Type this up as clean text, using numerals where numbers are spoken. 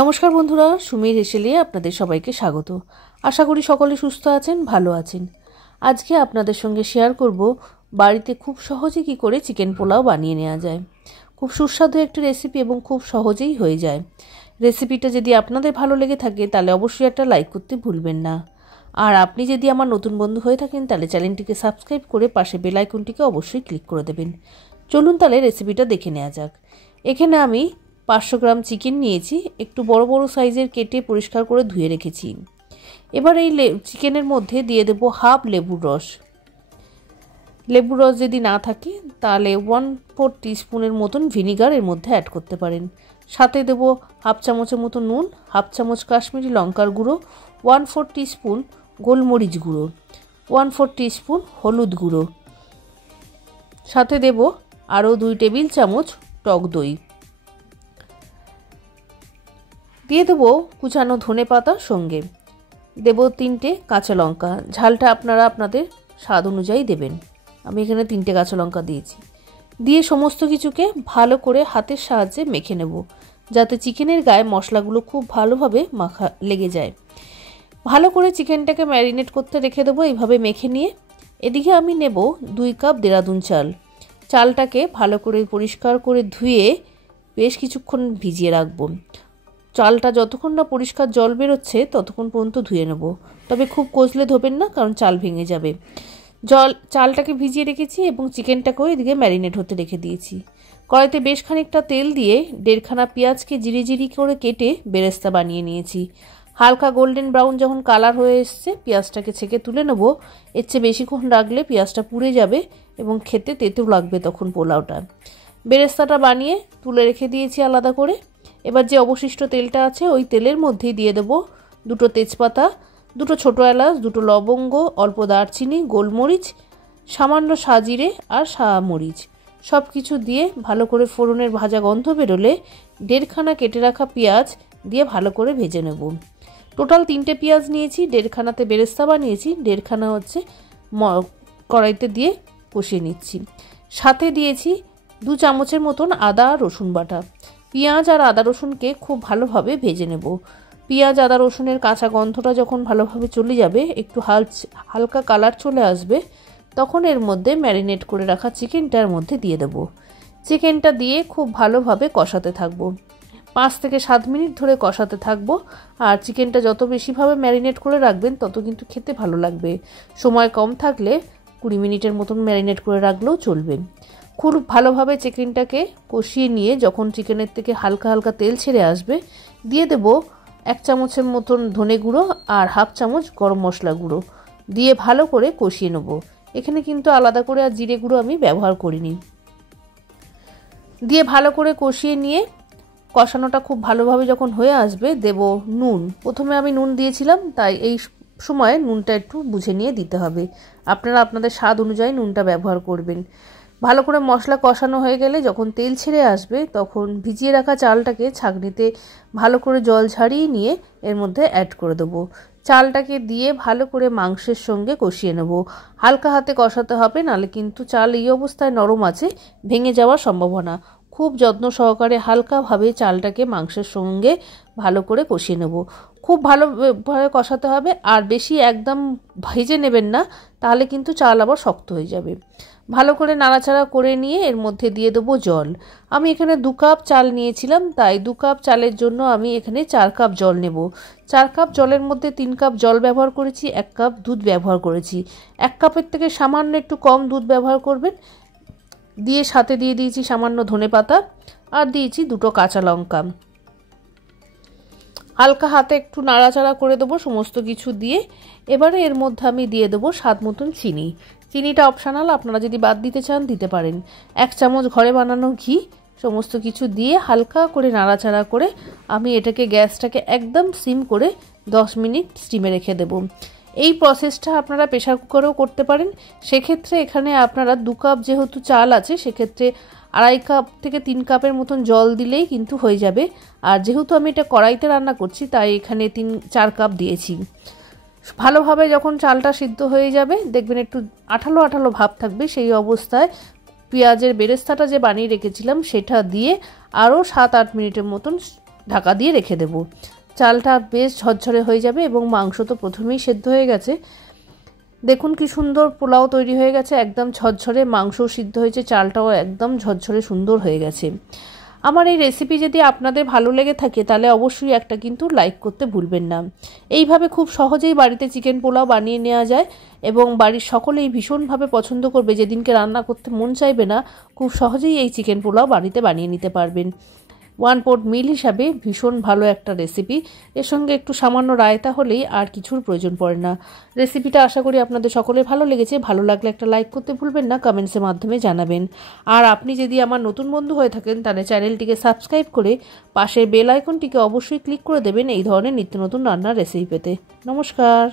নমস্কার বন্ধুরা, সুমির হেসেলে আপনাদের সবাইকে স্বাগত। আশা করি সকলে সুস্থ আছেন, ভালো আছেন। আজকে আপনাদের সঙ্গে শেয়ার করব বাড়িতে খুব সহজে কি করে চিকেন পোলাও বানিয়ে নেওয়া যায়। খুব সুস্বাদু একটি রেসিপি এবং খুব সহজেই হয়ে যায়। রেসিপিটা যদি আপনাদের ভালো লেগে থাকে তাহলে অবশ্যই একটা লাইক করতে ভুলবেন না। আর আপনি যদি আমার নতুন বন্ধু হয়ে থাকেন তাহলে চ্যানেলটিকে সাবস্ক্রাইব করে পাশে বেল আইকনটিকে অবশ্যই ক্লিক করে দেবেন। চলুন তাহলে রেসিপিটা দেখে নেওয়া যাক। এখানে আমি 500 গ্রাম চিকেন নিয়েছি, একটু বড় বড় সাইজের কেটে পরিষ্কার করে ধুয়ে রেখেছি। এবার এই চিকেনের মধ্যে দিয়ে দেব হাফ লেবুর রস। লেবুর রস যদি না থাকে তাহলে 1/4 টিস্পুনের মতন ভিনিগার এর মধ্যে অ্যাড করতে পারেন। সাথে দেব হাফ চামচের মতো নুন, হাফ চামচ কাশ্মীরি লঙ্কার গুঁড়ো, 1/4 টিস্পুন গোলমরিচ গুঁড়ো, 1/4 টিস্পুন হলুদ গুঁড়ো। সাথে দেব আরও 2 টেবিল চামচ টক দই। দিয়ে দেবো কুচানো ধনে পাতা, সঙ্গে দেব 3টে কাঁচা লঙ্কা। ঝালটা আপনারা আপনাদের স্বাদ অনুযায়ী দেবেন। আমি এখানে 3টে কাঁচা লঙ্কা দিয়েছি। দিয়ে সমস্ত কিছুকে ভালো করে হাতের সাহায্যে মেখে নেব, যাতে চিকেনের গায়ে মশলাগুলো খুব ভালোভাবে মাখা লেগে যায়। ভালো করে চিকেনটাকে ম্যারিনেট করতে রেখে দেবো এইভাবে মেখে নিয়ে। এদিকে আমি নেব 2 কাপ দেরাদুন চাল। চালটাকে ভালো করে পরিষ্কার করে ধুয়ে বেশ কিছুক্ষণ ভিজিয়ে রাখবো। চালটা যতক্ষণ না পরিষ্কার জল বেরোচ্ছে ততক্ষণ পর্যন্ত ধুয়ে নেব, তবে খুব কষলে ধোবেন না, কারণ চাল ভেঙে যাবে। চালটাকে ভিজিয়ে রেখেছি এবং চিকেনটাকেও এদিকে ম্যারিনেট হতে রেখে দিয়েছি। কড়াইতে বেশ খানিকটা তেল দিয়ে 1.5খানা পেঁয়াজকে জিরি করে কেটে বেরেস্তা বানিয়ে নিয়েছি। হালকা গোল্ডেন ব্রাউন যখন কালার হয়ে এসছে পেঁয়াজটাকে ছেঁকে তুলে নেব। এর চেয়ে বেশিক্ষণ রাখলে পেঁয়াজটা পুড়ে যাবে এবং খেতে তেতো লাগবে তখন পোলাওটা। বেরেস্তাটা বানিয়ে তুলে রেখে দিয়েছি আলাদা করে। এবার যে অবশিষ্ট তেলটা আছে ওই তেলের মধ্যেই দিয়ে দেবো 2টো তেজপাতা, 2টো ছোটো এলাচ, 2টো লবঙ্গ, অল্প দারচিনি, গোলমরিচ, সামান্য সাজিরে আর মরিচ, সব কিছু দিয়ে ভালো করে ফোড়নের ভাজা গন্ধ বেরোলে 1.5খানা কেটে রাখা পেঁয়াজ দিয়ে ভালো করে ভেজে নেব। টোটাল 3টে পেঁয়াজ নিয়েছি, 1.5খানাতে বেরেস্তা বানিয়েছি, 1.5খানা হচ্ছে কড়াইতে দিয়ে কষিয়ে নিচ্ছি। সাথে দিয়েছি 2 চামচের মতন আদা রসুন বাটা। পেঁয়াজ আর আদা রসুনকে খুব ভালোভাবে ভেজে নেব। পেঁয়াজ আদা রসুনের কাঁচা গন্ধটা যখন ভালোভাবে চলে যাবে, একটু হালকা কালার চলে আসবে, তখন এর মধ্যে ম্যারিনেট করে রাখা চিকেনটার মধ্যে দিয়ে দেব। চিকেনটা দিয়ে খুব ভালোভাবে কষাতে থাকবো। 5 থেকে 7 মিনিট ধরে কষাতে থাকবো। আর চিকেনটা যত বেশিভাবে ম্যারিনেট করে রাখবেন তত কিন্তু খেতে ভালো লাগবে। সময় কম থাকলে 20 মিনিটের মতন ম্যারিনেট করে রাখলেও চলবে। খুব ভালোভাবে চিকেনটাকে কষিয়ে নিয়ে যখন চিকেনের থেকে হালকা হালকা তেল ছেড়ে আসবে, দিয়ে দেব 1 চামচের মতন ধনে গুঁড়ো আর হাফ চামচ গরম মশলা গুঁড়ো দিয়ে ভালো করে কষিয়ে নেব। এখানে কিন্তু আলাদা করে আর জিরে গুঁড়ো আমি ব্যবহার করিনি। দিয়ে ভালো করে কষিয়ে নিয়ে কষানোটা খুব ভালোভাবে যখন হয়ে আসবে দেব নুন। প্রথমে আমি নুন দিয়েছিলাম, তাই এই সময় নুনটা একটু বুঝে নিয়ে দিতে হবে। আপনারা আপনাদের স্বাদ অনুযায়ী নুনটা ব্যবহার করবেন। ভালো করে মশলা কষানো হয়ে গেলে যখন তেল ছেড়ে আসবে তখন ভিজিয়ে রাখা চালটাকে ছাঁকনিতে ভালো করে জল ঝাড়িয়ে নিয়ে এর মধ্যে অ্যাড করে দেবো। চালটাকে দিয়ে ভালো করে মাংসের সঙ্গে কষিয়ে নেব। হালকা হাতে কষাতে হবে, নাহলে কিন্তু চাল এই অবস্থায় নরম আছে, ভেঙে যাওয়ার সম্ভাবনা। খুব যত্ন সহকারে হালকাভাবে চালটাকে মাংসের সঙ্গে ভালো করে কষিয়ে নেব। খুব ভালোভাবে কষাতে হবে, আর বেশি একদম ভেজে নেবেন না, তাহলে কিন্তু চাল আবার শক্ত হয়ে যাবে। ভালো করে নাড়াচাড়া করে নিয়ে এর মধ্যে দিয়ে দেবো জল। আমি এখানে 2 কাপ চাল নিয়েছিলাম, তাই 2 কাপ চালের জন্য আমি এখানে 4 কাপ জল নেব। 4 কাপ জলের মধ্যে 3 কাপ জল ব্যবহার করেছি, 1 কাপ দুধ ব্যবহার করেছি। 1 কাপের থেকে সামান্য একটু কম দুধ ব্যবহার করবেন। দিয়ে সাথে দিয়ে দিয়েছি সামান্য ধনে পাতা আর দিয়েছি 2টো কাঁচা লঙ্কা। হালকা হাতে একটু নাড়াচাড়া করে দেবো সমস্ত কিছু দিয়ে। এবারে এর মধ্যে আমি দিয়ে দেবো স্বাদ মতন চিনি। চিনিটা অপশনাল, আপনারা যদি বাদ দিতে চান দিতে পারেন। 1 চামচ ঘরে বানানো ঘি, সমস্ত কিছু দিয়ে হালকা করে নাড়াচাড়া করে আমি এটাকে গ্যাসটাকে একদম সিম করে 10 মিনিট স্টিমে রেখে দেব। এই প্রসেসটা আপনারা প্রেসার কুকারেও করতে পারেন। সেক্ষেত্রে এখানে আপনারা 2 কাপ যেহেতু চাল আছে, সেক্ষেত্রে 2.5 কাপ থেকে 3 কাপের মতন জল দিলেই কিন্তু হয়ে যাবে। আর যেহেতু আমি এটা কড়াইতে রান্না করছি, তাই এখানে 4 কাপ দিয়েছি। ভালোভাবে যখন চালটা সিদ্ধ হয়ে যাবে দেখবেন একটু আঠালো আঠালো ভাব থাকবে। সেই অবস্থায় পেঁয়াজের বেরেস্তাটা যে বানিয়ে রেখেছিলাম সেটা দিয়ে আরও 7-8 মিনিটের মতন ঢাকা দিয়ে রেখে দেব। চালটা বেশ ঝরঝরে হয়ে যাবে এবং মাংস তো প্রথমেই সেদ্ধ হয়ে গেছে। দেখুন কি সুন্দর পোলাও তৈরি হয়ে গেছে, একদম ঝরঝরে, মাংসও সিদ্ধ হয়েছে, চালটাও একদম ঝরঝরে সুন্দর হয়ে গেছে। আমার এই রেসিপি যদি আপনাদের ভালো লেগে থাকে তাহলে অবশ্যই একটা কিন্তু লাইক করতে ভুলবেন না। এইভাবে খুব সহজেই বাড়িতে চিকেন পোলাও বানিয়ে নেওয়া যায় এবং বাড়ির সকলেই ভীষণভাবে পছন্দ করবে। যেদিনকে রান্না করতে মন চাইবে না, খুব সহজেই এই চিকেন পোলাও বাড়িতে বানিয়ে নিতে পারবেন। 1 পট মিল হিসাবে ভীষণ ভালো একটা রেসিপি। এর সঙ্গে একটু সামান্য রায়তা হলেই আর কিছুর প্রয়োজন পড়ে না। রেসিপিটা আশা করি আপনাদের সকলের ভালো লেগেছে। ভালো লাগলে একটা লাইক করতে ভুলবেন না, কমেন্টসের মাধ্যমে জানাবেন। আর আপনি যদি আমার নতুন বন্ধু হয়ে থাকেন তাহলে চ্যানেলটিকে সাবস্ক্রাইব করে পাশের বেল আইকনটিকে অবশ্যই ক্লিক করে দেবেন এই ধরনের নিত্য নতুন রান্নার রেসিপি পেতে। নমস্কার।